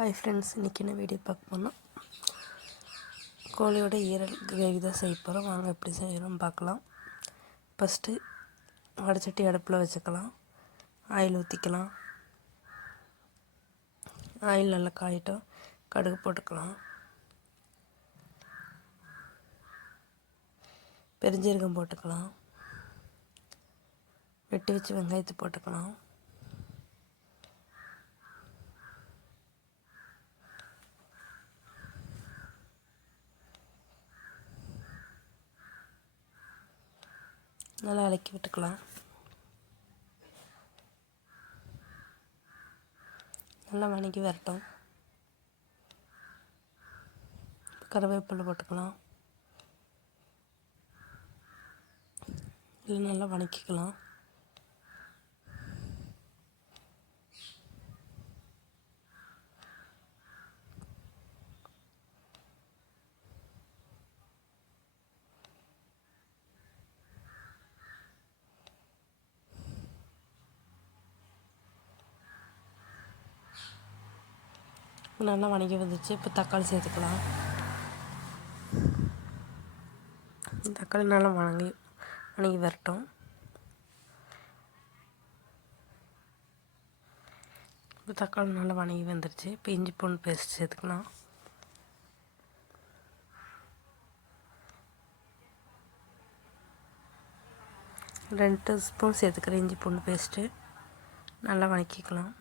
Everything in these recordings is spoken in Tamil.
ஹாய் ஃப்ரெண்ட்ஸ் இன்றைக்கி என்ன வீடியோ பார்க்க போனால் கோழியோட ஈரல் கிரேவி தான் செய்ய போகிறோம் வாங்க எப்படி செய்யணும் பார்க்கலாம். ஃபஸ்ட்டு வடச்சட்டி அடுப்பில் வச்சுக்கலாம். ஆயில் ஊற்றிக்கலாம் ஆயில் நல்லா காயிட்டோம் கடுகு போட்டுக்கலாம். பெருஞ்சீரகம் போட்டுக்கலாம். வெட்டி வச்சு வெங்காயத்தை போட்டுக்கலாம். நல்லா இலக்கி விட்டுக்கலாம். நல்லா வணங்கி வரட்டும். கருவேப்பிலை போட்டுக்கலாம். இல்லை நல்லா வணக்கிக்கலாம். நல்லா வணங்கி வந்துச்சு. இப்போ தக்காளி சேர்த்துக்கலாம். தக்காளி நல்லா வணங்கி வணங்கி வரட்டும். இப்போ தக்காளி நல்லா வணங்கி வந்துருச்சு. இப்போ இஞ்சி பூண்டு பேஸ்ட் சேர்த்துக்கலாம். ரெண்டு ஸ்பூன் சேர்த்துக்கிறேன் இஞ்சி பூண்டு பேஸ்ட்டு நல்லா வணக்கிக்கலாம்.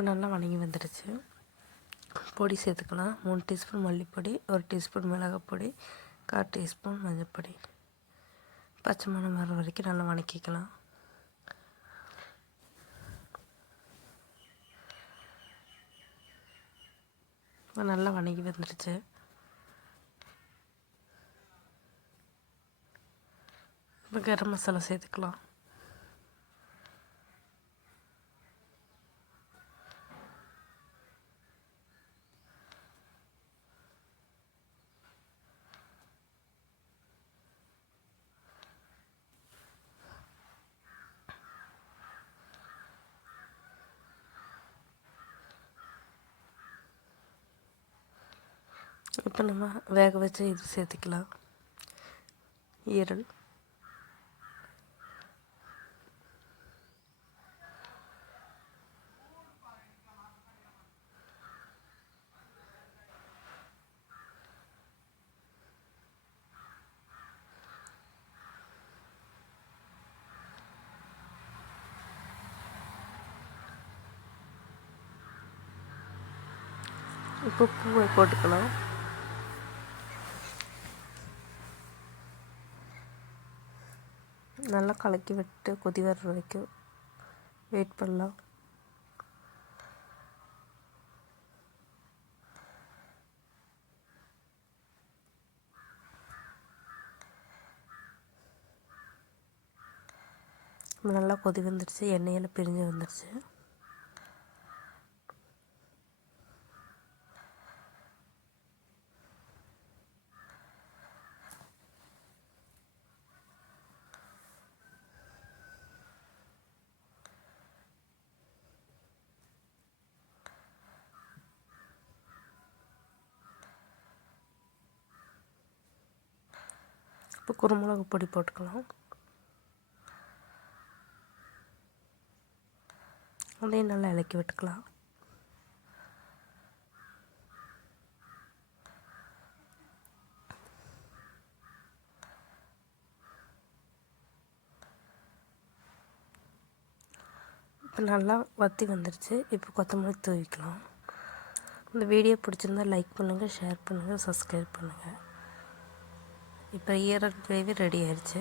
இப்போ நல்லா வணங்கி வந்துடுச்சு. பொடி சேர்த்துக்கலாம். மூணு டீஸ்பூன் மல்லிப்பொடி ஒரு டீஸ்பூன் மிளகாப்பொடி கால் டீஸ்பூன் மஞ்சப்பொடி. பச்சை மணம் வர வரைக்கும் நல்லா வணக்கிக்கலாம். இப்போ நல்லா வணங்கி வந்துடுச்சு. இப்போ கரம் மசாலா சேர்த்துக்கலாம். இப்போ நம்ம வேக வச்ச இது சேர்த்துக்கலாம். ஈரல் இப்போ பூவை போட்டுக்கலாம். நல்லா கலக்கி விட்டு கொதி வர்ற வரைக்கும் வெயிட் பண்ணலாம். நல்லா கொதி வந்துடுச்சு எண்ணெயில் பிரிஞ்சு வந்துடுச்சு இப்போ குருமிளகு பொடி போட்டுக்கலாம். அதையும் நல்லா இலக்கி விட்டுக்கலாம். இப்போ நல்லா வற்றி வந்துடுச்சு இப்போ கொத்தமல்லி தூவிக்கலாம். இந்த வீடியோ பிடிச்சிருந்தா லைக் பண்ணுங்கள் ஷேர் பண்ணுங்கள் சப்ஸ்கிரைப் பண்ணுங்கள் இப்போ ஈரல் கிரேவி ரெடி ஆயிடுச்சு